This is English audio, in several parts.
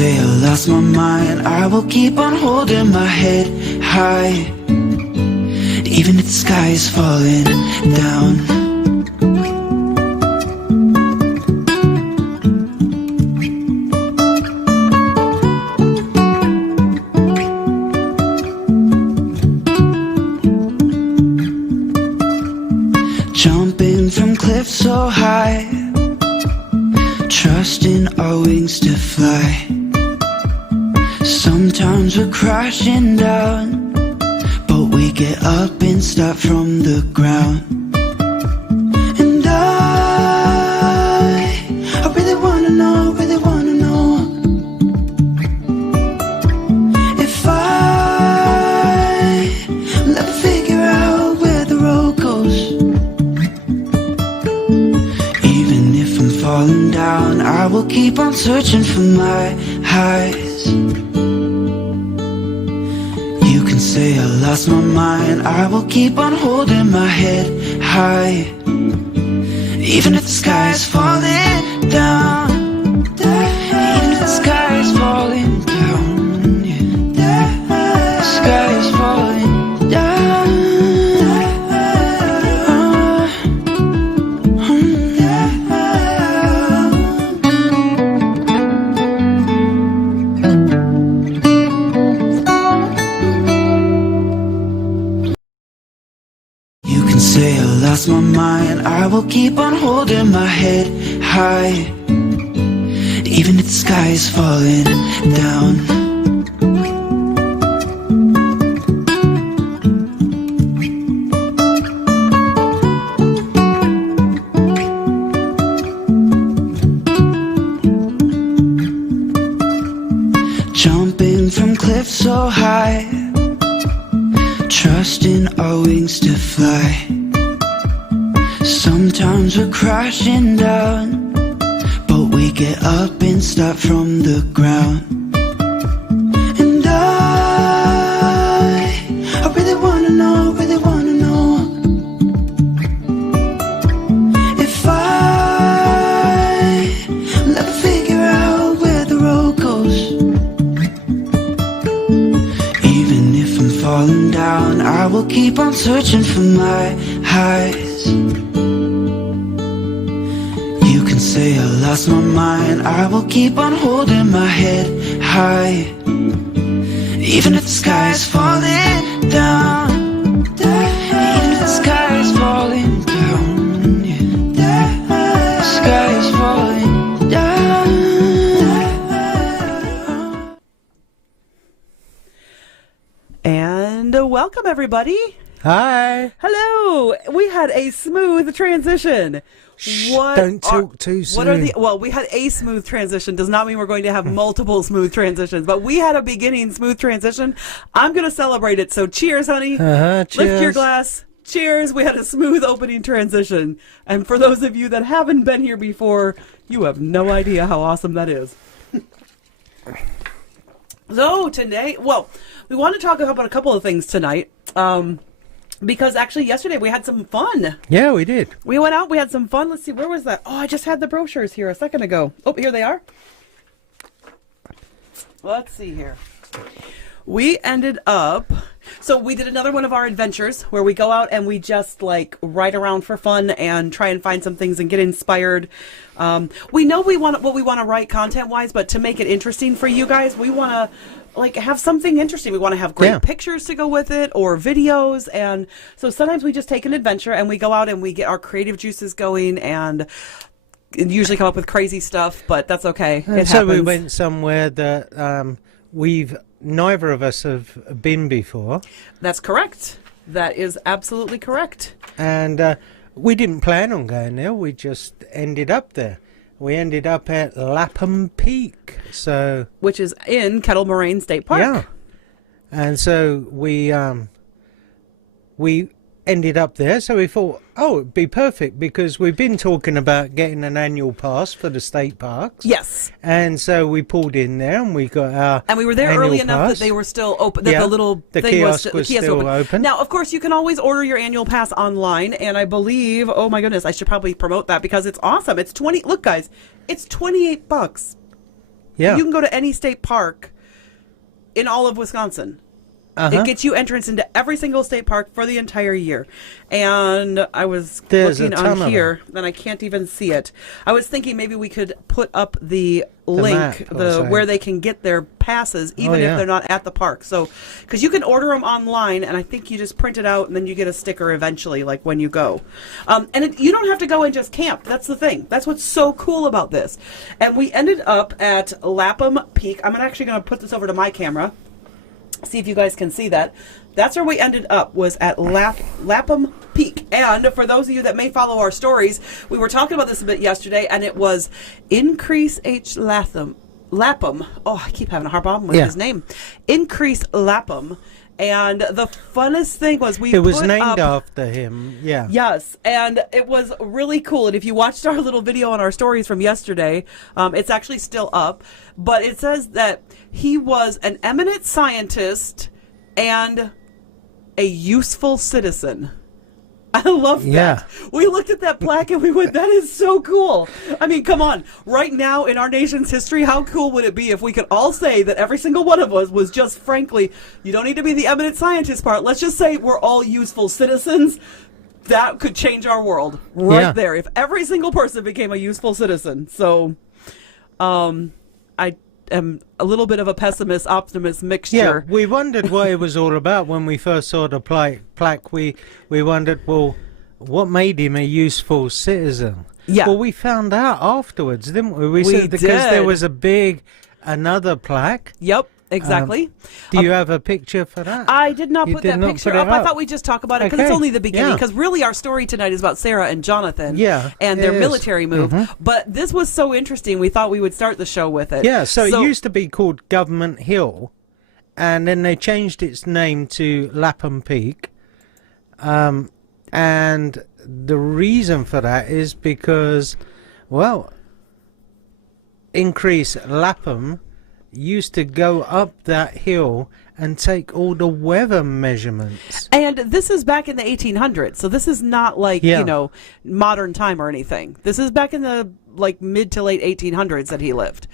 say I lost my mind, I will keep on holding my head high, even if the sky is falling down. Jumping from cliffs so high, trusting our wings to fly. Sometimes we're crashing down, but we get up and start from the ground. And I really wanna know, if I'll ever figure out where the road goes. Even if I'm falling down, I will keep on searching for my highs. You can say I lost my mind, I will keep on holding my head high, even if the sky is falling down. Even if the sky is falling down, yeah. The sky is falling down. Say I lost my mind, I will keep on holding my head high, even if the sky is falling down. Jumping from cliffs so high, trusting our wings to fly. Sometimes we're crashing down, but we get up and start from the ground. And I really wanna know, if I'll ever figure out where the road goes. Even if I'm falling down, I will keep on searching for my highs. You can say I lost my mind, I will keep on holding my head high, even if the sky is falling down. Even if the sky is falling down, yeah. The sky is falling down. And welcome everybody. Hi. Hello. We had a smooth transition. Don't talk too soon. Well, we had a smooth transition. Does not mean we're going to have multiple smooth transitions, but we had a beginning smooth transition. I'm going to celebrate it. So cheers, honey. Cheers. Lift your glass. Cheers. We had a smooth opening transition. And for those of you that haven't been here before, you have no idea how awesome that is. So today, we want to talk about a couple of things tonight. Because actually yesterday we had some fun. Yeah, we did. We went out, we had some fun. Let's see, where was that? Oh, I just had the brochures here a second ago. Oh, here they are. Let's see here. We ended up, so we did another one of our adventures where we go out and we just like ride around for fun and try and find some things and get inspired. We know what we want to write content-wise, but to make it interesting for you guys, we want to like have something interesting. We want to have great pictures to go with it or videos. And so sometimes we just take an adventure and we go out and we get our creative juices going and usually come up with crazy stuff, but that's okay. And so we went somewhere that neither of us have been before. That's correct. That is absolutely correct. And we didn't plan on going there. We just ended up there. We ended up at Lapham Peak, which is in Kettle Moraine State Park. Yeah, and so we ended up there. So we thought, it'd be perfect because we've been talking about getting an annual pass for the state parks. Yes, and so we pulled in there and we got our and we were there early enough that they were still open. That the kiosk was still open. Now, of course, you can always order your annual pass online, and I believe, oh my goodness, I should probably promote that because it's awesome. It's 20. Look, guys, it's $28. Yeah. You can go to any state park in all of Wisconsin. It gets you entrance into every single state park for the entire year. And I was looking on here, and I can't even see it. I was thinking maybe we could put up the link, where they can get their passes, even if they're not at the park. So, because you can order them online, and I think you just print it out, and then you get a sticker eventually, like when you go. You don't have to go and just camp. That's the thing. That's what's so cool about this. And we ended up at Lapham Peak. I'm actually going to put this over to my camera. See if you guys can see that. That's where we ended up, was at Lapham Peak. And for those of you that may follow our stories, we were talking about this a bit yesterday, and it was Increase H. Lapham. Oh, I keep having a hard problem with his name. Increase Lapham. And the funnest thing was it was named after him. Yeah. Yes, and it was really cool. And if you watched our little video on our stories from yesterday, it's actually still up. But it says that he was an eminent scientist and a useful citizen. I love that. We looked at that plaque and we went, that is so cool. I mean, come on. Right now in our nation's history, how cool would it be if we could all say that every single one of us was just, frankly, you don't need to be the eminent scientist part. Let's just say we're all useful citizens. That could change our world right there if every single person became a useful citizen. So, I am a little bit of a pessimist optimist mixture. Yeah, we wondered what it was all about when we first saw the plaque. We wondered, well, what made him a useful citizen? Yeah. Well, we found out afterwards, didn't we? We said because there was another plaque. Yep. Exactly. Do you have a picture for that? I did not put that picture up. I thought we'd just talk about it because it's only the beginning. Because really our story tonight is about Sara and Jonathan and their military move. But this was so interesting, we thought we would start the show with it. Yeah, so it used to be called Government Hill, and then they changed its name to Lapham Peak. And the reason for that is because, well, Increase Lapham used to go up that hill and take all the weather measurements. And this is back in the 1800s, so this is not like, you know, modern time or anything. This is back in the mid to late 1800s that he lived.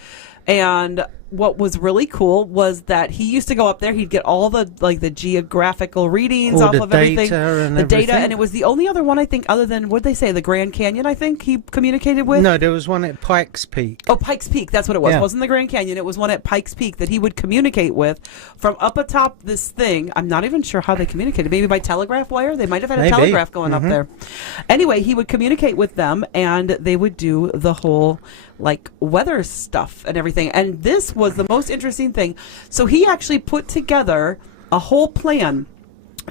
And what was really cool was that he used to go up there, he'd get all the the geographical readings off of everything, the data, and it was the only other one I think other than, what'd they say, the Grand Canyon, I think he communicated with? No, there was one at Pikes Peak. Oh, Pikes Peak, that's what it was. It wasn't the Grand Canyon, it was one at Pikes Peak that he would communicate with from up atop this thing. I'm not even sure how they communicated, maybe by telegraph wire? They might have had a telegraph going up there. Anyway, he would communicate with them and they would do the whole weather stuff and everything. And this was the most interesting thing. So he actually put together a whole plan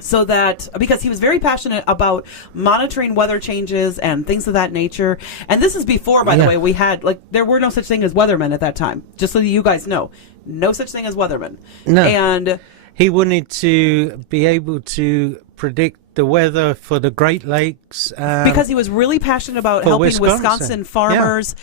so that, because he was very passionate about monitoring weather changes and things of that nature. And this is before, by the way, we had, there were no such thing as weathermen at that time. Just so that you guys know. No such thing as weathermen. No. And he wanted to be able to predict the weather for the Great Lakes. Because he was really passionate about helping Wisconsin farmers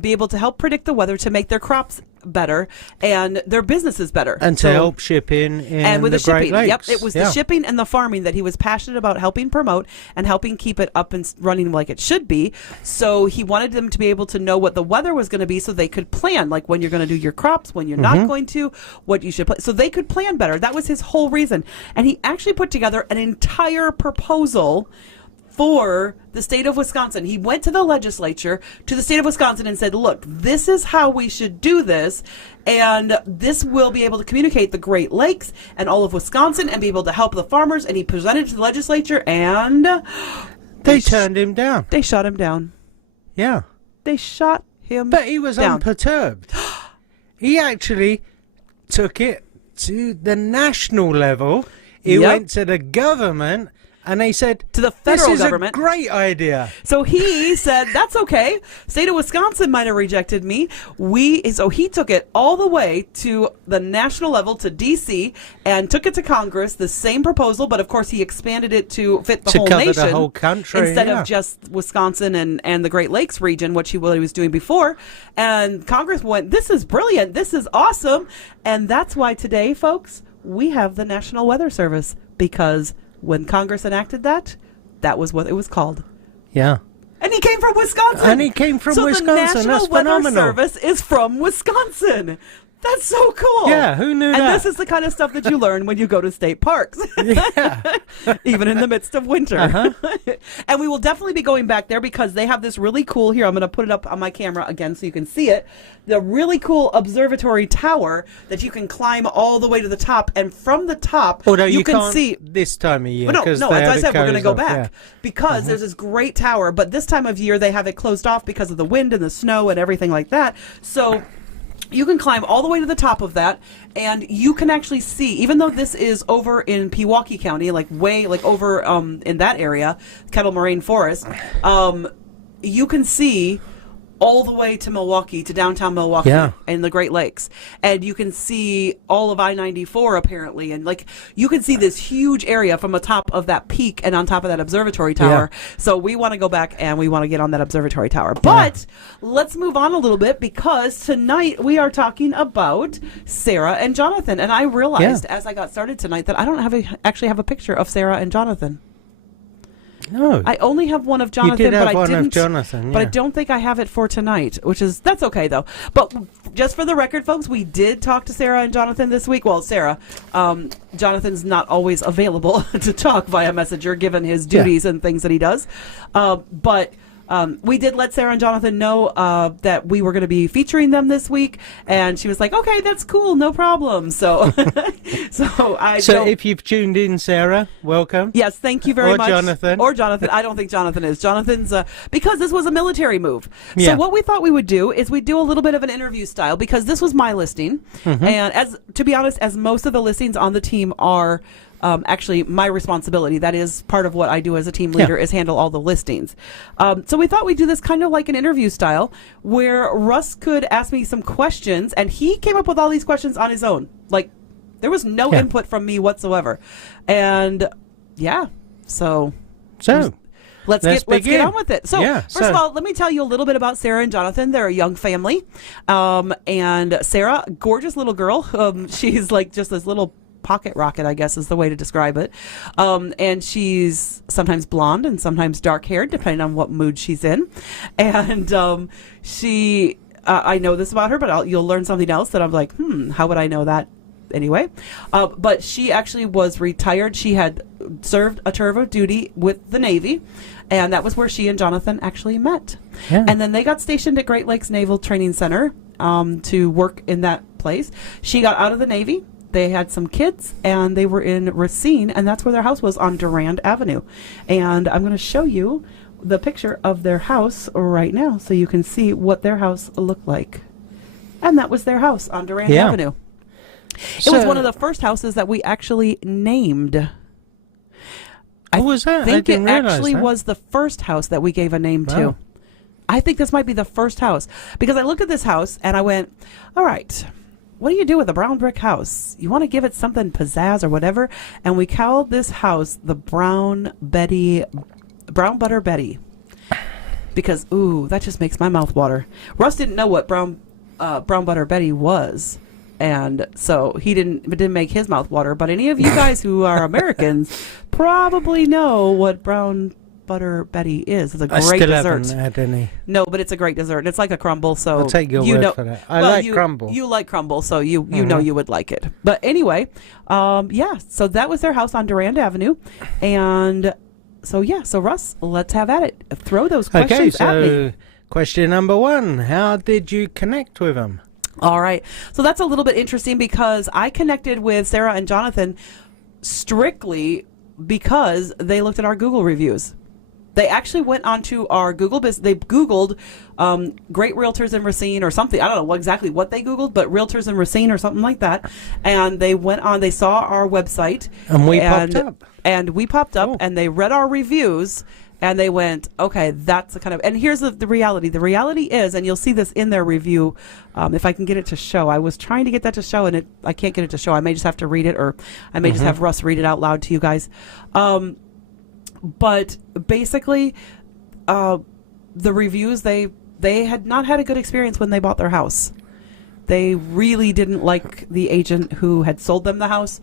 be able to help predict the weather to make their crops better and their businesses better. And to help shipping in with the Great shipping. Lakes. Yep, it was the shipping and the farming that he was passionate about helping promote and helping keep it up and running like it should be. So he wanted them to be able to know what the weather was going to be so they could plan, like when you're going to do your crops, when you're not going to, what you should plan. So they could plan better. That was his whole reason. And he actually put together an entire proposal for the state of Wisconsin. He went to the legislature, to the state of Wisconsin, and said, look, this is how we should do this, and this will be able to communicate the Great Lakes and all of Wisconsin and be able to help the farmers. And he presented it to the legislature, and they turned him down. They shot him down. Yeah. They shot him But he was down. unperturbed. He actually took it to the national level. He went to the government, and they said, to the federal this is government. a great idea. So he said, that's okay. State of Wisconsin might have rejected me. So he took it all the way to the national level, to D.C., and took it to Congress, the same proposal, but of course he expanded it to fit the whole nation. To cover the whole country, instead of just Wisconsin and the Great Lakes region, which he was doing before. And Congress went, this is brilliant. This is awesome. And that's why today, folks, we have the National Weather Service, because when Congress enacted that, that was what it was called. Yeah. And he came from Wisconsin. And he came from Wisconsin. So the National That's Weather phenomenal. Service is from Wisconsin. That's so cool. Yeah, who knew and that? And this is the kind of stuff that you learn when you go to state parks. Yeah. Even in the midst of winter. Uh-huh. And we will definitely be going back there because they have this really cool, here, I'm going to put it up on my camera again so you can see it, the really cool observatory tower that you can climb all the way to the top. And from the top, Although you can can't see... this time of year. No, as I said, we're going to go back Yeah. because there's this great tower. But this time of year, they have it closed off because of the wind and the snow and everything like that. So... you can climb all the way to the top of that, and you can actually see, even though this is over in Pewaukee County, like way, like over in that area, Kettle Moraine Forest, you can see all the way to Milwaukee, to downtown Milwaukee, and the Great Lakes. And you can see all of I-94 apparently, and like you can see this huge area from the top of that peak and on top of that observatory tower. Yeah. So we want to go back and we want to get on that observatory tower. But let's move on a little bit because tonight we are talking about Sara and Jonathan. And I realized as I got started tonight that I don't actually have a picture of Sara and Jonathan. No. I only have one of Jonathan, you did have but I one didn't. Of Jonathan, But I don't think I have it for tonight, that's okay though. But just for the record, folks, we did talk to Sara and Jonathan this week. Well, Sara, Jonathan's not always available to talk via Messenger, given his duties and things that he does. But we did let Sara and Jonathan know that we were going to be featuring them this week, and she was like, "Okay, that's cool, no problem." So, so if you've tuned in, Sara, welcome. Yes, thank you very much. Or Jonathan. I don't think Jonathan is. Jonathan's because this was a military move. Yeah. So what we thought we would do is we'd do a little bit of an interview style because this was my listing, and as to be honest, as most of the listings on the team are. Actually, my responsibility. That is part of what I do as a team leader is handle all the listings. So we thought we'd do this kind of like an interview style where Russ could ask me some questions, and he came up with all these questions on his own. Like, there was no input from me whatsoever. And, so let's get on with it. So, first of all, let me tell you a little bit about Sara and Jonathan. They're a young family. And Sara, gorgeous little girl. She's like just this little pocket rocket, I guess is the way to describe it. And she's sometimes blonde and sometimes dark haired, depending on what mood she's in. And she, I know this about her, but you'll learn something else that I'm like, how would I know that? Anyway, but she actually was retired. She had served a tour of duty with the Navy, and that was where she and Jonathan actually met. Yeah. And then they got stationed at Great Lakes Naval Training Center to work in that place. She got out of the Navy. They had some kids, and they were in Racine, and that's where their house was on Durand Avenue. And I'm going to show you the picture of their house right now so you can see what their house looked like. And that was their house on Durand Avenue. It was one of the first houses that we actually named. What was that? I think it actually was the first house that we gave a name to. I think this might be the first house. Because I looked at this house, and I went, all right, what do you do with a brown brick house? You want to give it something pizzazz or whatever? And we called this house the Brown Butter Betty. Because, ooh, that just makes my mouth water. Russ didn't know what Brown Butter Betty was. And so it didn't make his mouth water. But any of you guys who are Americans probably know what Brown Butter Betty is. It's a great dessert. I still haven't had any. No, but it's a great dessert. It's like a crumble, so I'll take your word for that. I like crumble. You like crumble, so you know you would like it. But anyway, so that was their house on Durand Avenue, and so Russ, let's have at it. Throw those questions at me. Question number 1: how did you connect with them? All right, so that's a little bit interesting because I connected with Sara and Jonathan strictly because they looked at our Google reviews. They actually went onto our Google business. They Googled great realtors in Racine or something. I don't know exactly what they Googled, but realtors in Racine or something like that. And they went on, they saw our website. And we popped up. And we popped up, and they read our reviews, and they went, okay, that's the kind of, and here's the reality. The reality is, and you'll see this in their review, if I can get it to show. I was trying to get that to show, and I can't get it to show. I may just have to read it, or I may just have Russ read it out loud to you guys. But basically, the reviews, they had not had a good experience when they bought their house. They really didn't like the agent who had sold them the house.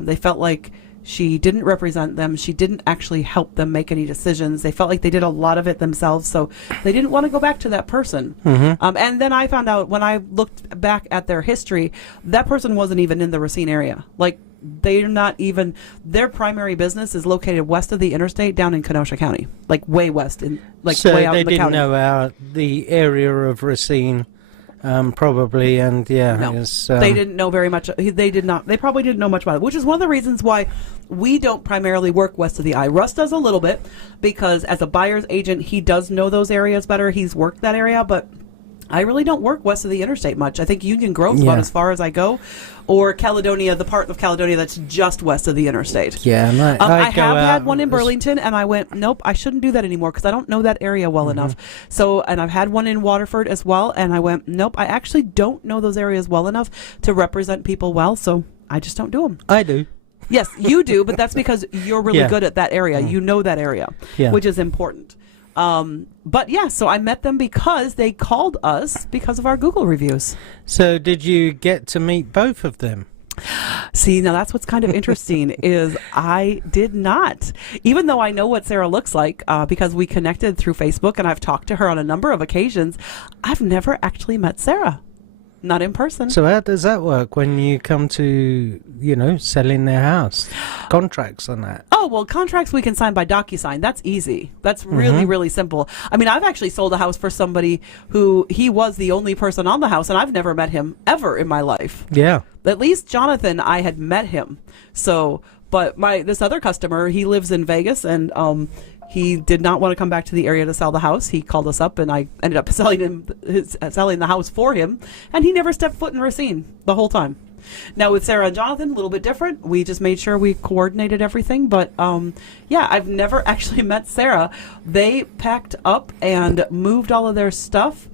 They felt like She didn't represent them. She didn't actually help them make any decisions. They felt like they did a lot of it themselves, so they didn't want to go back to that person. And then I found out when I looked back at their history, that person wasn't even in the Racine area. Like, they're not even, their primary business is located west of the interstate down in Kenosha County, like way west, So way out they in the didn't county. know the area of Racine, probably, and No, they didn't know very much. They did not. They probably didn't know much about it, which is one of the reasons why we don't primarily work west of the I. Russ does a little bit because as a buyer's agent, he does know those areas better. He's worked that area, but I really don't work west of the interstate much. I think Union Grove's about as far as I go, or Caledonia, the part of Caledonia that's just west of the interstate. Yeah, and I have had one in Burlington, and I went, nope, I shouldn't do that anymore because I don't know that area well enough. So, and I've had one in Waterford as well, and I went, nope, I actually don't know those areas well enough to represent people well, so I just don't do them. I do. Yes, you do, but that's because you're really Yeah. good at that area. You know that area, which is important. But yeah, so I met them because they called us because of our Google reviews. So did you get to meet both of them? See, now that's what's kind of interesting is I did not, even though I know what Sara looks like because we connected through Facebook and I've talked to her on a number of occasions. I've never actually met Sara. Not in person. So how does that work when you come to, selling their house? Contracts on that? Oh, well, contracts we can sign by DocuSign. That's easy. That's really, really simple. I mean, I've actually sold a house for somebody who he was the only person on the house, and I've never met him ever in my life. Yeah. At least Jonathan, I had met him. So, but this other customer, he lives in Vegas, and he did not want to come back to the area to sell the house. He called us up, and I ended up selling the house for him, and he never stepped foot in Racine the whole time. Now with Sara and Jonathan, a little bit different. We just made sure we coordinated everything, but yeah, I've never actually met Sara. They packed up and moved all of their stuff,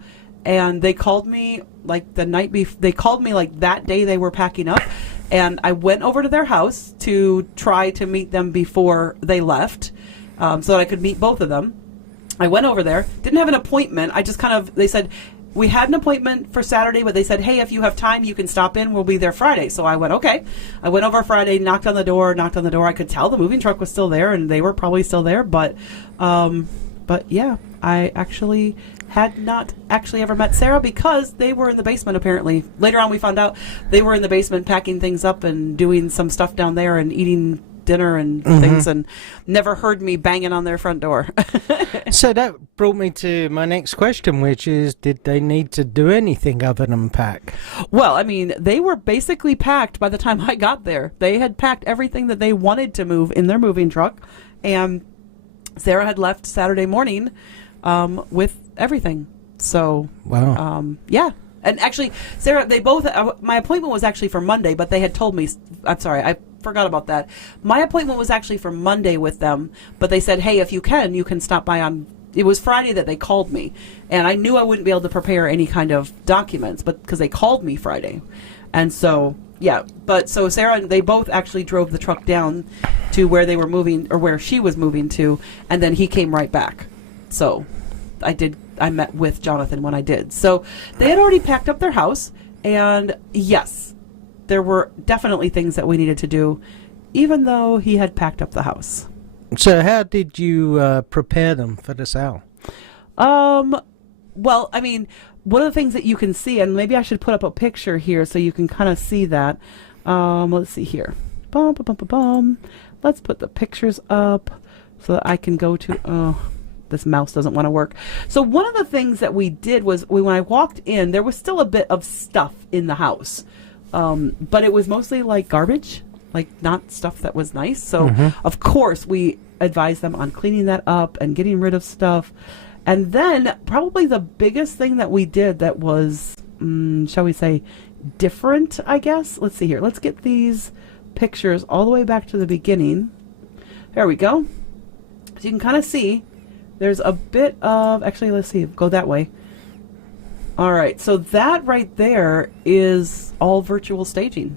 and they called me like the night before. They called me like that day they were packing up, and I went over to their house to try to meet them before they left. So that I could meet both of them. I went over there, didn't have an appointment. I just they said, we had an appointment for Saturday, but they said, hey, if you have time, you can stop in. We'll be there Friday. So I went, okay. I went over Friday, knocked on the door. I could tell the moving truck was still there, and they were probably still there. But yeah, I actually had not actually ever met Sara because they were in the basement, apparently. Later on, we found out they were in the basement packing things up and doing some stuff down there and eating dinner and things, and never heard me banging on their front door. So that brought me to my next question, which is, did they need to do anything other than pack? Well, I mean, they were basically packed by the time I got there. They had packed everything that they wanted to move in their moving truck, and Sara had left Saturday morning with everything. So, wow. Yeah. And actually, Sara, they both, my appointment was actually for Monday, but they had told me, I'm sorry, I forgot about that. My appointment was actually for Monday with them, but they said, hey, if you can stop by on, it was Friday that they called me. And I knew I wouldn't be able to prepare any kind of documents, but because they called me Friday. And so, yeah, but so Sara, they both actually drove the truck down to where they were moving, or where she was moving to, and then he came right back. So I met with Jonathan when I did. So they had already packed up their house, and yes, there were definitely things that we needed to do, even though he had packed up the house. So how did you prepare them for the sale? Well, I mean, one of the things that you can see, and maybe I should put up a picture here so you can kind of see that. Let's see here. Let's put the pictures up so that I can go to... this mouse doesn't want to work. So one of the things that we did was when I walked in, there was still a bit of stuff in the house. But it was mostly like garbage, like not stuff that was nice. So of course we advised them on cleaning that up and getting rid of stuff. And then probably the biggest thing that we did that was, shall we say, different, I guess. Let's see here. Let's get these pictures all the way back to the beginning. There we go. So you can kind of see there's a bit of, actually, let's see, go that way. All right, so that right there is all virtual staging.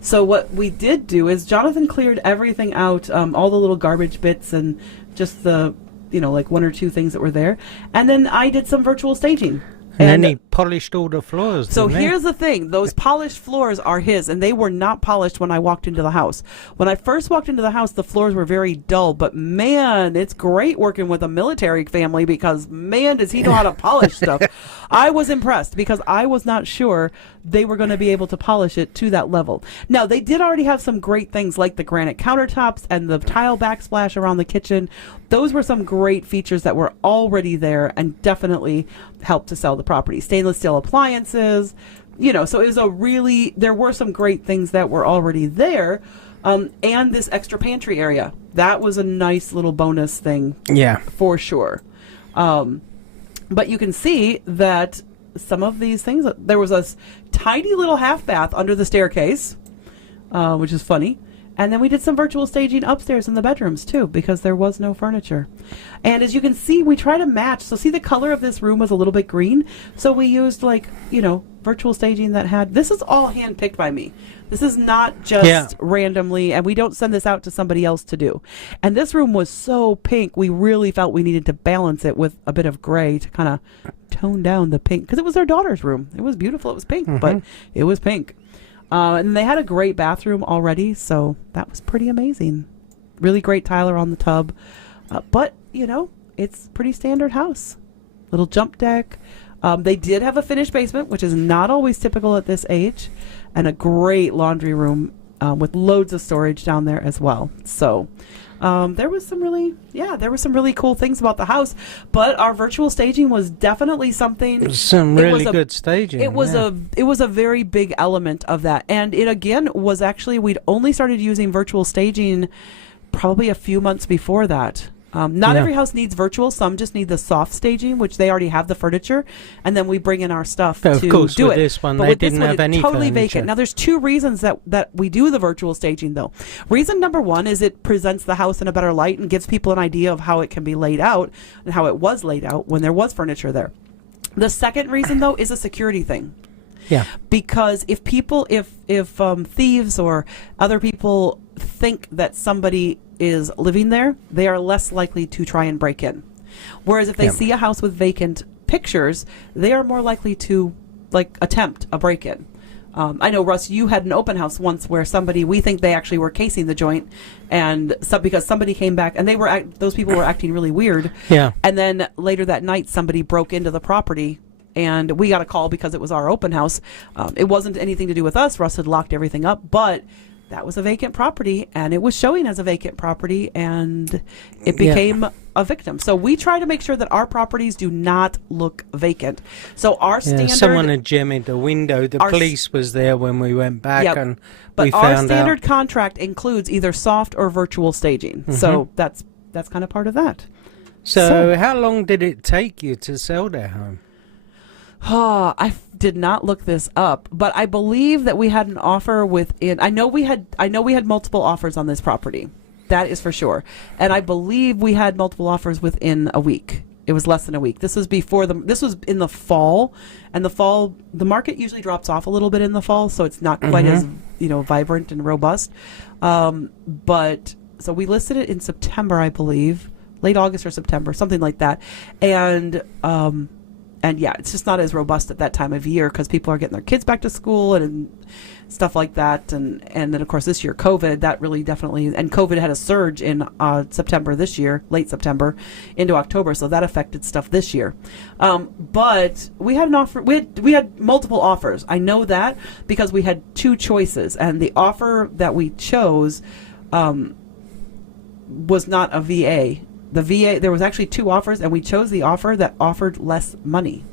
So what we did do is Jonathan cleared everything out, all the little garbage bits and just the, like one or two things that were there. And then I did some virtual staging. And then he polished all the floors. So didn't he? here's the thing. Those polished floors are his, and they were not polished when I walked into the house. When I first walked into the house, the floors were very dull, but man, it's great working with a military family because, man, does he know how to polish stuff. I was impressed because I was not sure they were going to be able to polish it to that level. Now, they did already have some great things like the granite countertops and the tile backsplash around the kitchen. Those were some great features that were already there and definitely helped to sell the property. Stainless steel appliances, so it was there were some great things that were already there. And this extra pantry area. That was a nice little bonus thing. Yeah. For sure. But you can see that some of these things, there was a tiny little half bath under the staircase, which is funny. And then we did some virtual staging upstairs in the bedrooms too, because there was no furniture. And as you can see, we try to match. So see, the color of this room was a little bit green. So we used virtual staging that had, this is all handpicked by me. This is not just randomly, and we don't send this out to somebody else to do. And this room was so pink, we really felt we needed to balance it with a bit of gray to kind of tone down the pink, because it was their daughter's room. It was beautiful. It was pink, but it was pink. And they had a great bathroom already, so that was pretty amazing. Really great Tyler on the tub. But, it's pretty standard house. Little jump deck. They did have a finished basement, which is not always typical at this age, and a great laundry room with loads of storage down there as well. So there was some really cool things about the house, but our virtual staging was definitely something. Some really good staging. It was a very big element of that, and it again was actually, we'd only started using virtual staging probably a few months before that. Not every house needs virtual. Some just need the soft staging, which they already have the furniture, and then we bring in our stuff to do with it. This one, but they with didn't this one, have any totally furniture. Vacant. Now, there's two reasons that we do the virtual staging, though. Reason number one is it presents the house in a better light and gives people an idea of how it can be laid out and how it was laid out when there was furniture there. The second reason, though, is a security thing. Yeah. Because if thieves or other people think that somebody is living there, they are less likely to try and break in. Whereas if they see a house with vacant pictures, they are more likely to attempt a break-in. I know, Russ, you had an open house once where we think they actually were casing the joint, and because somebody came back and those people were acting really weird. Yeah. And then later that night, somebody broke into the property, and we got a call because it was our open house. It wasn't anything to do with us. Russ had locked everything up, but that was a vacant property, and it was showing as a vacant property, and it became a victim. So we try to make sure that our properties do not look vacant. So our standard... Someone had jemmed the window. The police was there when we went back, and we found out. But our standard contract includes either soft or virtual staging. So that's kind of part of that. So how long did it take you to sell their home? I did not look this up, but I believe that we had an offer within. I know we had multiple offers on this property. That is for sure. And I believe we had multiple offers within a week. It was less than a week. This was this was in the fall, and the market usually drops off a little bit in the fall, so it's not quite as vibrant and robust. But so we listed it in September, I believe, late August or September, something like that, and it's just not as robust at that time of year because people are getting their kids back to school and stuff like that. And then, of course, this year, COVID, that really definitely... And COVID had a surge in September this year, late September, into October. So that affected stuff this year. But we had an offer... We had multiple offers. I know that because we had two choices. And the offer that we chose was not a VA. The VA, there was actually two offers, and we chose the offer that offered less money.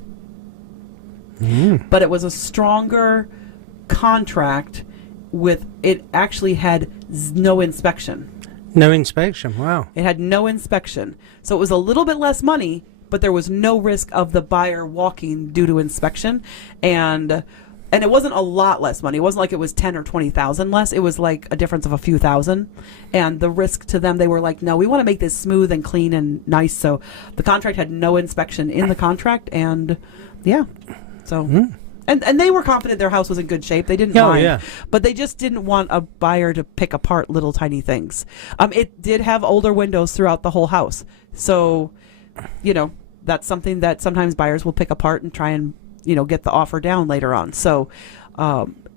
But it was a stronger contract it actually had no inspection. No inspection, wow. It had no inspection. So it was a little bit less money, but there was no risk of the buyer walking due to inspection. And it wasn't a lot less money. It wasn't like it was 10 or 20,000 less. It was like a difference of a few thousand. And the risk to them, they were like, no, we want to make this smooth and clean and nice. So the contract had no inspection in the contract. And so, and they were confident their house was in good shape. They didn't mind, but they just didn't want a buyer to pick apart little tiny things. It did have older windows throughout the whole house. So, that's something that sometimes buyers will pick apart and try and get the offer down later on. So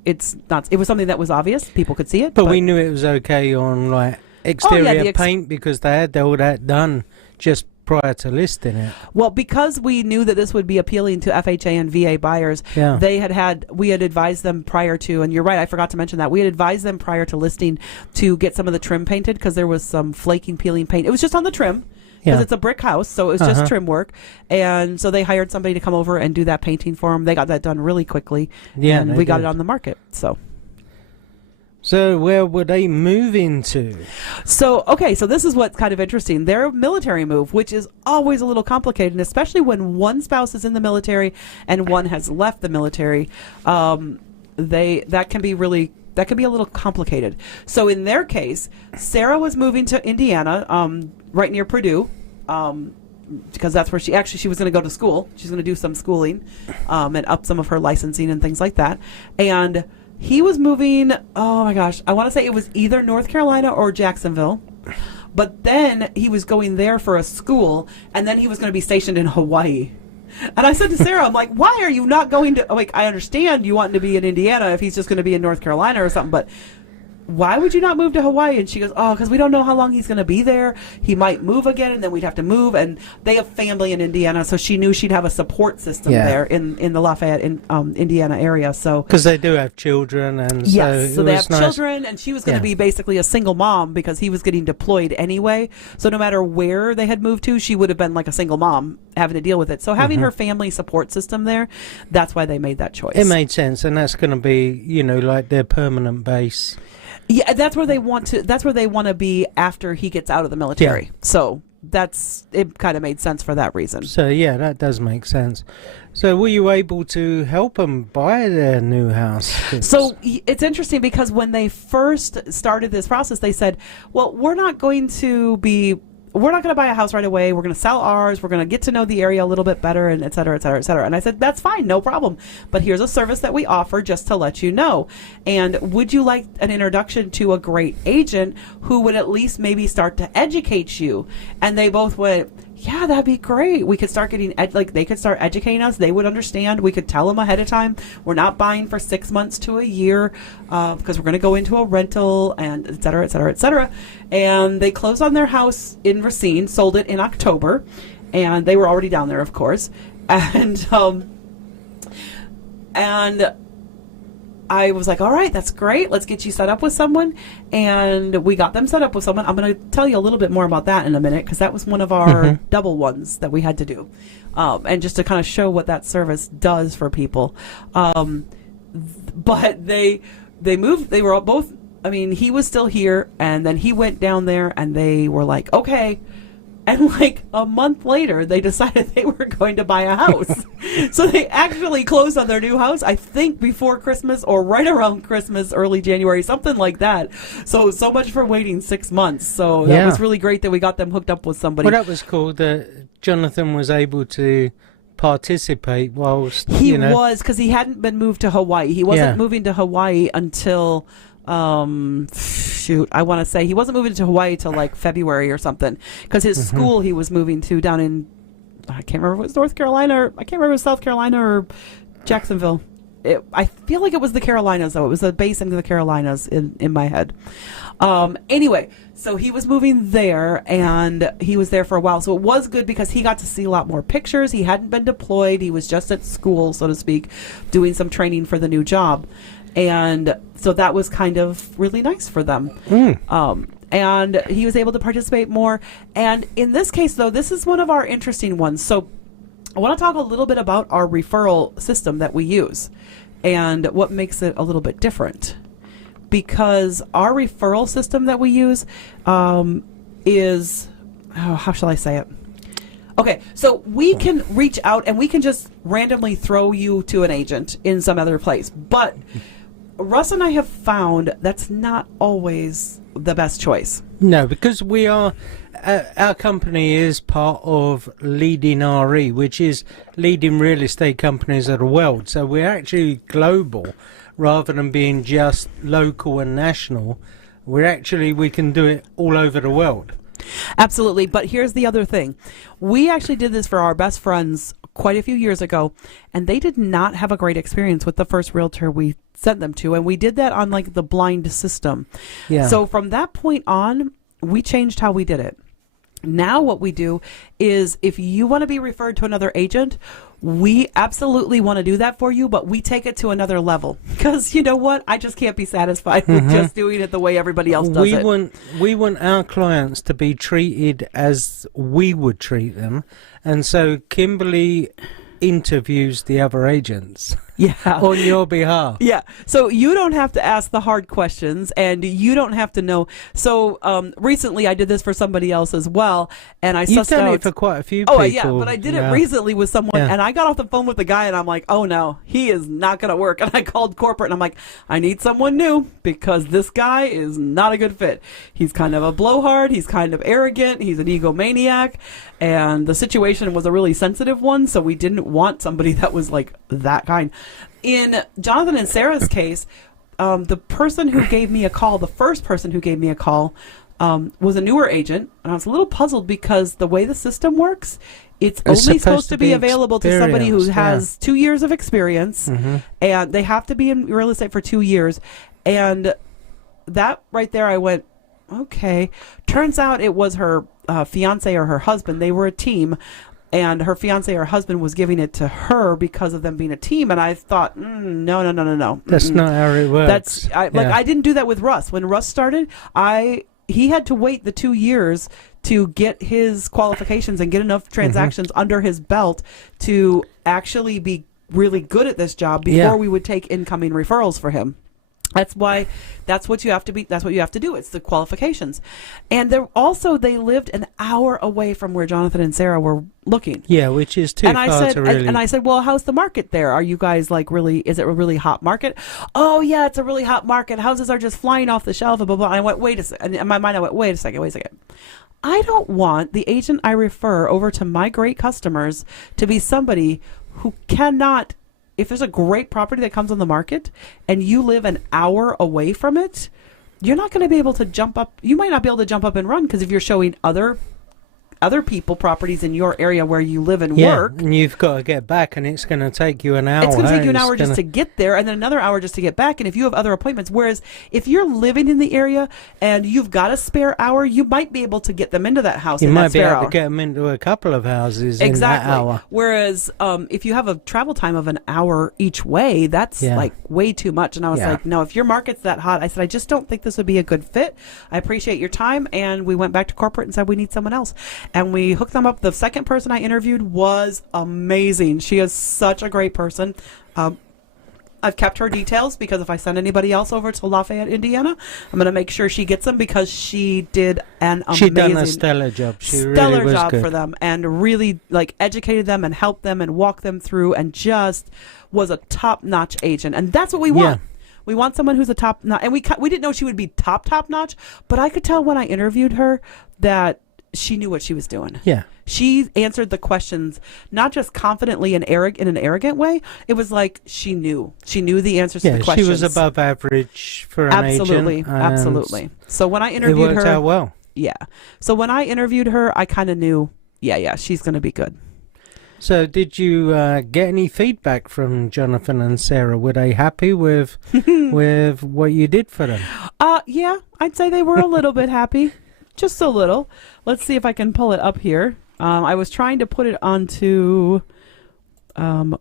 it was something that was obvious. People could see it. But we knew it was okay on like exterior paint because they had all that done just prior to listing it. Well, because we knew that this would be appealing to FHA and VA buyers, we had advised them prior to, and you're right, I forgot to mention that, we had advised them prior to listing to get some of the trim painted because there was some flaking, peeling paint. It was just on the trim because it's a brick house, so it was just trim work. And so they hired somebody to come over and do that painting for them. They got that done really quickly, and we got it on the market. So where were they moving to? So this is what's kind of interesting. Their military move, which is always a little complicated, and especially when one spouse is in the military and one has left the military, that can be a little complicated. So in their case, Sara was moving to Indiana, right near Purdue, because that's where she was going to go to school. She's going to do some schooling, and up some of her licensing and things like that. And he was moving, oh my gosh, I want to say it was either North Carolina or Jacksonville. But then he was going there for a school, and then he was going to be stationed in Hawaii. And I said to Sara, I'm like, why are you not going to, like, I understand you wanting to be in Indiana if he's just going to be in North Carolina or something, but why would you not move to Hawaii? And she goes, because we don't know how long he's going to be there. He might move again, and then we'd have to move. And they have family in Indiana, so she knew she'd have a support system there in the Lafayette, Indiana area. So because they do have children, and so they have children, and she was going to be basically a single mom because he was getting deployed anyway. So no matter where they had moved to, she would have been like a single mom having to deal with it. So having her family support system there, that's why they made that choice. It made sense, and that's going to be, like their permanent base. Yeah, that's where they want to be after he gets out of the military. Yeah. So it kind of made sense for that reason. So yeah, that does make sense. So were you able to help them buy their new house? So it's interesting because when they first started this process, they said, well, we're not going to buy a house right away. We're going to sell ours. We're going to get to know the area a little bit better, and et cetera, et cetera, et cetera. And I said, that's fine, no problem. But here's a service that we offer just to let you know. And would you like an introduction to a great agent who would at least maybe start to educate you? And they both went, yeah, that'd be great. We could start getting, they could start educating us. They would understand. We could tell them ahead of time. We're not buying for 6 months to a year because we're going to go into a rental and et cetera, et cetera, et cetera. And they closed on their house in Racine, sold it in October. And they were already down there, of course. And I was like, all right, that's great. Let's get you set up with someone. And we got them set up with someone. I'm going to tell you a little bit more about that in a minute because that was one of our double ones that we had to do. And just to kind of show what that service does for people. But they moved. They were both, he was still here. And then he went down there and they were like, okay. And like a month later, they decided they were going to buy a house. So they actually closed on their new house, I think before Christmas or right around Christmas, early January, something like that. So much for waiting 6 months. So that was really great that we got them hooked up with somebody. Well, that was cool that Jonathan was able to participate whilst, He was, because he hadn't been moved to Hawaii. He wasn't moving to Hawaii until... I want to say he wasn't moving to Hawaii till like February or something because his school he was moving to down in, I can't remember if it was North Carolina or I can't remember if it was South Carolina or Jacksonville. I feel like it was the Carolinas though. It was a base in the Carolinas in my head. Anyway, so he was moving there and he was there for a while. So it was good because he got to see a lot more pictures. He hadn't been deployed. He was just at school, so to speak, doing some training for the new job. And so that was kind of really nice for them. And he was able to participate more. And in this case, though, this is one of our interesting ones. So I want to talk a little bit about our referral system that we use and what makes it a little bit different. Because our referral system that we use is, how shall I say it? Okay, so we can reach out and we can just randomly throw you to an agent in some other place. But Russ and I have found that's not always the best choice. No, because we are, our company is part of Leading RE, which is leading real estate companies of the world. So we're actually global rather than being just local and national. We can do it all over the world. Absolutely. But here's the other thing. We actually did this for our best friends quite a few years ago, and they did not have a great experience with the first realtor we sent them to. And we did that on like the blind system. Yeah. So from that point on, we changed how we did it. Now what we do is if you want to be referred to another agent, we absolutely want to do that for you, but we take it to another level. Because you know what? I just can't be satisfied with just doing it the way everybody else does it. We want our clients to be treated as we would treat them. And so Kimberly interviews the other agents. Yeah. On your behalf. Yeah. So you don't have to ask the hard questions and you don't have to know. So recently I did this for somebody else as well. And I You've sussed done out. it for quite a few people. Oh, yeah. But I did it recently with someone and I got off the phone with the guy and I'm like, oh no, he is not going to work. And I called corporate and I'm like, I need someone new because this guy is not a good fit. He's kind of a blowhard. He's kind of arrogant. He's an egomaniac. And the situation was a really sensitive one. So we didn't want somebody that was like that kind. In Jonathan and Sarah's case, the person who gave me a call, the first person who gave me a call, was a newer agent. And I was a little puzzled because the way the system works, it's only supposed to be available to somebody who has 2 years of experience. And they have to be in real estate for 2 years. And that right there, I went, okay. Turns out it was her fiance or her husband. They were a team. And her fiance or husband was giving it to her because of them being a team. And I thought, no. That's not how it works. I didn't do that with Russ. When Russ started, he had to wait the 2 years to get his qualifications and get enough transactions under his belt to actually be really good at this job before we would take incoming referrals for him. That's what you have to be. That's what you have to do. It's the qualifications. And they lived an hour away from where Jonathan and Sarah were looking. Yeah, which is too far to really. And I said, well, how's the market there? Are you guys like is it a really hot market? Oh yeah, it's a really hot market. Houses are just flying off the shelf and blah, blah. And I went, wait a second. And in my mind, I went, wait a second. I don't want the agent I refer over to my great customers to be somebody who cannot. If there's a great property that comes on the market and you live an hour away from it, you're not going to be able to jump up. You might not be able to jump up and run because if you're showing other people properties in your area where you live and work. And you've got to get back and it's going to take you an hour. It's going to take you an hour just to get there and then another hour just to get back. And if you have other appointments, whereas if you're living in the area and you've got a spare hour, you might be able to get them into that house. You in might that be spare able hour. to get them into a couple of houses exactly. in that hour. Whereas if you have a travel time of an hour each way, that's like way too much. And I was like, no, if your market's that hot, I said, I just don't think this would be a good fit. I appreciate your time. And we went back to corporate and said, we need someone else. And we hooked them up. The second person I interviewed was amazing. She is such a great person. I've kept her details because if I send anybody else over to Lafayette, Indiana, I'm going to make sure she gets them because she did an amazing, she done a stellar job. She really was job good for them and really like educated them and helped them and walked them through and just was a top-notch agent. And that's what we want. We want someone who's a top-notch. And we didn't know she would be top-notch, but I could tell when I interviewed her that she knew what she was doing. Yeah. She answered the questions not just confidently and in an arrogant way. It was like she knew the answers to the questions. She was above average for an agent. Absolutely. So when I interviewed her, it worked out well. Yeah. So when I interviewed her, I kind of knew, she's going to be good. So did you get any feedback from Jonathan and Sarah? Were they happy with with what you did for them? Yeah, I'd say they were a little bit happy. Just a little. Let's see if I can pull it up here. I was trying to put it onto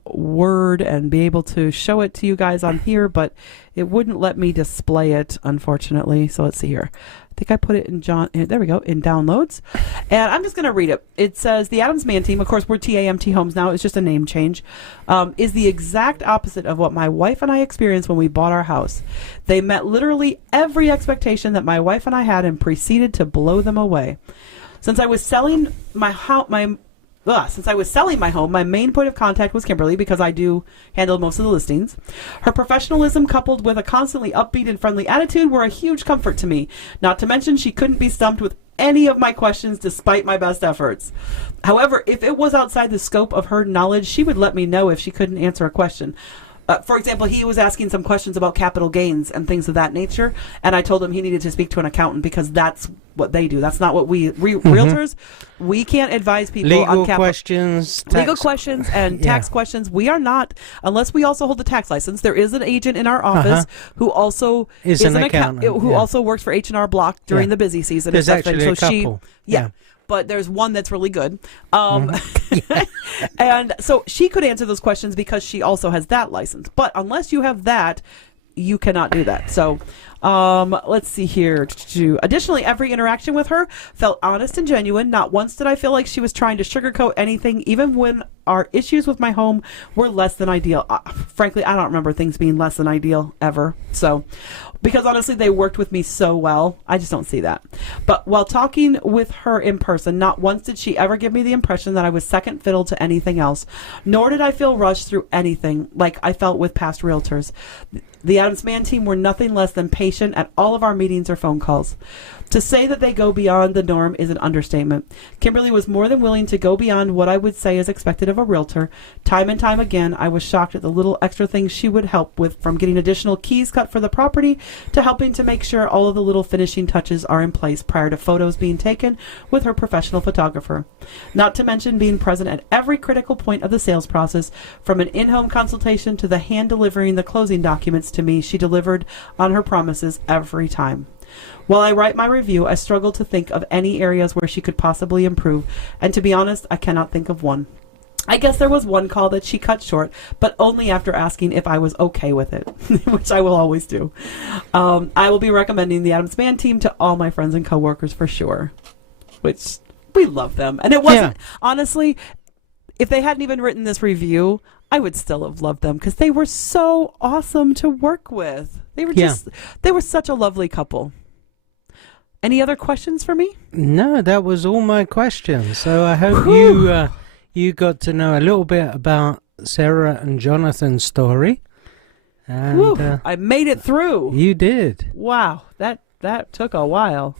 Word and be able to show it to you guys on here, but it wouldn't let me display it, unfortunately. So let's see here. I think I put it in there we go, in downloads. And I'm just going to read it. It says, the Adams Man team, of course, we're TAMT Homes now. It's just a name change, is the exact opposite of what my wife and I experienced when we bought our house. They met literally every expectation that my wife and I had and proceeded to blow them away. Since I was selling my home, my main point of contact was Kimberly because I do handle most of the listings. Her professionalism coupled with a constantly upbeat and friendly attitude were a huge comfort to me. Not to mention she couldn't be stumped with any of my questions despite my best efforts. However, if it was outside the scope of her knowledge, she would let me know if she couldn't answer a question. For example, he was asking some questions about capital gains and things of that nature, and I told him he needed to speak to an accountant because that's what they do. That's not what realtors. We can't advise people legal on questions, legal questions and tax questions. We are not, unless we also hold the tax license. There is an agent in our office who also is an accountant who also works for H&R Block during the busy season. There's actually a couple. But there's one that's really good. And so she could answer those questions because she also has that license. But unless you have that, you cannot do that. So let's see here. Additionally, every interaction with her felt honest and genuine. Not once did I feel like she was trying to sugarcoat anything, even when our issues with my home were less than ideal. Frankly, I don't remember things being less than ideal ever. So, because honestly, they worked with me so well. I just don't see that. But while talking with her in person, not once did she ever give me the impression that I was second fiddle to anything else. Nor did I feel rushed through anything like I felt with past realtors. The Adams Mann team were nothing less than patient at all of our meetings or phone calls. To say that they go beyond the norm is an understatement. Kimberly was more than willing to go beyond what I would say is expected of a realtor. Time and time again, I was shocked at the little extra things she would help with, from getting additional keys cut for the property to helping to make sure all of the little finishing touches are in place prior to photos being taken with her professional photographer. Not to mention being present at every critical point of the sales process, from an in-home consultation to the hand delivering the closing documents to me. She delivered on her promises every time. While I write my review, I struggle to think of any areas where she could possibly improve, and to be honest, I cannot think of one. I guess there was one call that she cut short, but only after asking if I was okay with it, which I will always do. I will be recommending the Adams Mann team to all my friends and coworkers for sure, which we love them. And it wasn't, honestly, if they hadn't even written this review, I would still have loved them because they were so awesome to work with. They were they were such a lovely couple. Any other questions for me? No, that was all my questions. So I hope you got to know a little bit about Sara and Jonathan's story. And I made it through. You did. Wow, that took a while.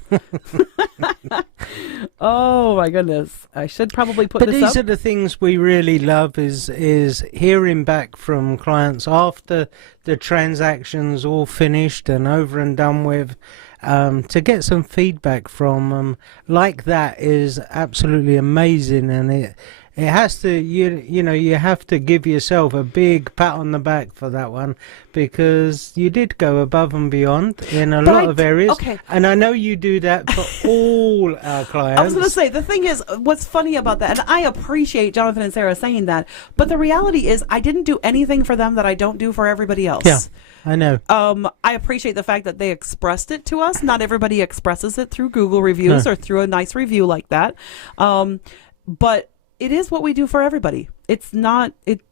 Oh my goodness! I should probably put this up. But these are the things we really love: is hearing back from clients after the transaction's all finished and over and done with. To get some feedback from them like that is absolutely amazing, and it has to you have to give yourself a big pat on the back for that one, because you did go above and beyond in a lot of areas. Okay. And I know you do that for all our clients. I was going to say, the thing is, what's funny about that, and I appreciate Jonathan and Sara saying that, but the reality is I didn't do anything for them that I don't do for everybody else. Yeah. I know. I appreciate the fact that they expressed it to us. Not everybody expresses it through Google reviews or through a nice review like that. But it is what we do for everybody. It's not,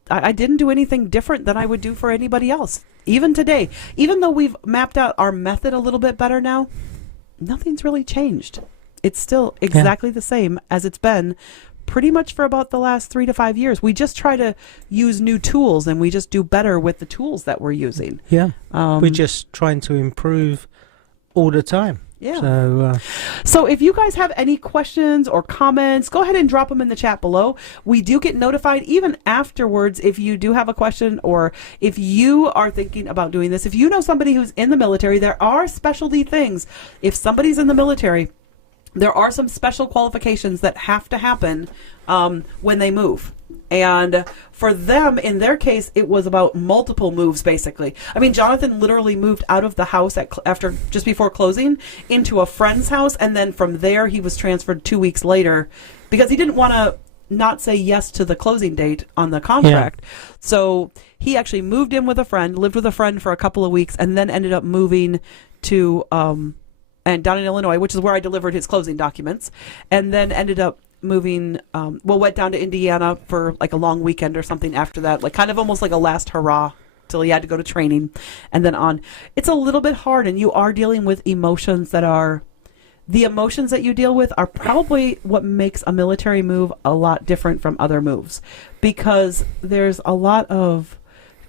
I didn't do anything different than I would do for anybody else. Even today, even though we've mapped out our method a little bit better now, nothing's really changed. It's still exactly the same as it's been pretty much for about the last 3 to 5 years. We just try to use new tools, and we just do better with the tools that we're using. Yeah. We're just trying to improve all the time. Yeah. So if you guys have any questions or comments, go ahead and drop them in the chat below. We do get notified even afterwards if you do have a question, or if you are thinking about doing this. If you know somebody who's in the military, there are specialty things. If somebody's in the military, there are some special qualifications that have to happen when they move. And for them, in their case, it was about multiple moves, basically. I mean, Jonathan literally moved out of the house after just before closing into a friend's house. And then from there, he was transferred 2 weeks later because he didn't want to not say yes to the closing date on the contract. Yeah. So he actually moved in with a friend, lived with a friend for a couple of weeks, and then ended up moving to and down in Illinois, which is where I delivered his closing documents, and then ended up moving, went down to Indiana for like a long weekend or something after that, like kind of almost like a last hurrah till he had to go to training and then on. It's a little bit hard, and you are dealing with emotions that are, the emotions that you deal with are probably what makes a military move a lot different from other moves, because there's a lot of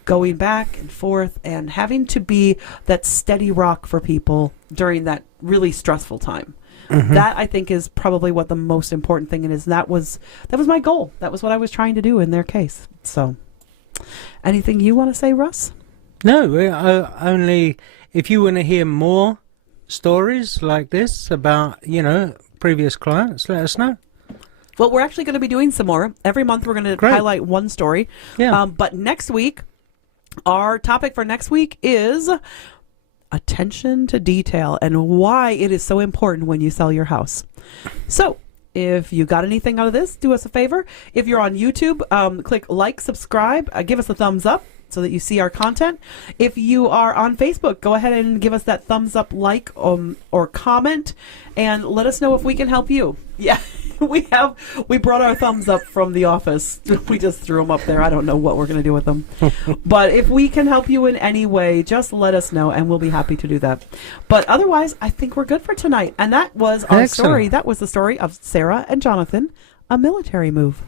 going back and forth and having to be that steady rock for people during that really stressful time. Mm-hmm. That, I think, is probably what the most important thing is. That was my goal. That was what I was trying to do in their case. So Anything you want to say, Russ? No, only if you want to hear more stories like this about, previous clients, let us know. Well, we're actually going to be doing some more. Every month we're going to highlight one story. Yeah. But next week, our topic for next week is attention to detail and why it is so important when you sell your house. So if you got anything out of this, do us a favor. If you're on YouTube, click like, subscribe, give us a thumbs up so that you see our content. If you are on Facebook, go ahead and give us that thumbs up, like, or comment, and let us know if we can help you. Yeah. We brought our thumbs up from the office. We just threw them up there. I don't know what we're going to do with them. But if we can help you in any way, just let us know, and we'll be happy to do that. But otherwise, I think we're good for tonight. And that was our story. That was the story of Sara and Jonathan, a military move.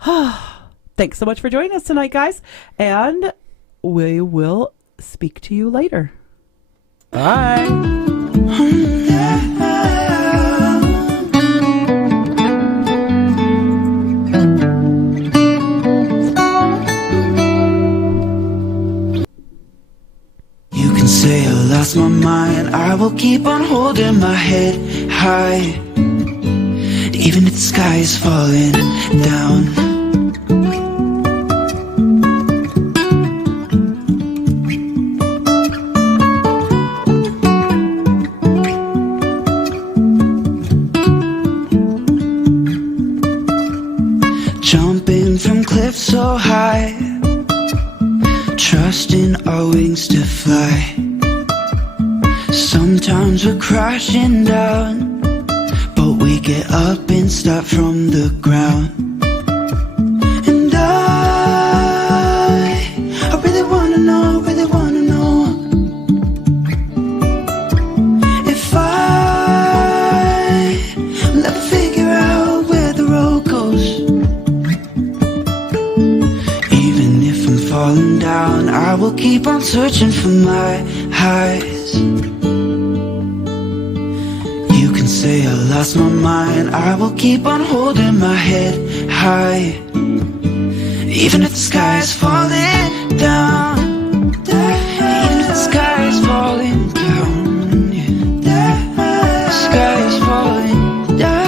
Thanks so much for joining us tonight, guys. And we will speak to you later. Bye. Say I lost my mind, I will keep on holding my head high, even if the sky is falling down. Jumping from cliffs so high, trusting our wings to fly. Sometimes we're crashing down, but we get up and start from the ground. And I really wanna know, if I will ever figure out where the road goes. Even if I'm falling down, I will keep on searching for my highs. Say I lost my mind, I will keep on holding my head high, even if the sky is falling down. Even if the sky is falling down, yeah. The sky is falling down.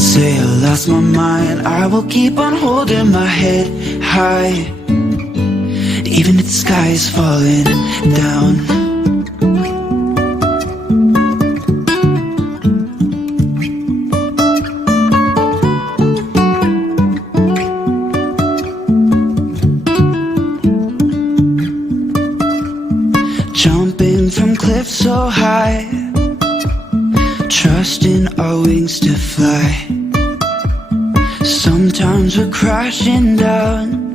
Say I lost my mind, I will keep on holding my head high, even if the sky is falling down. Jumping from cliffs so high, trusting our wings to fly. Sometimes we're crashing down,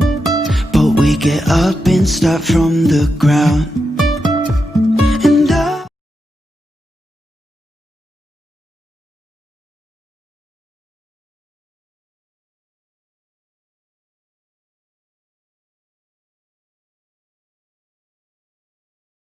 but we get up and start from the ground.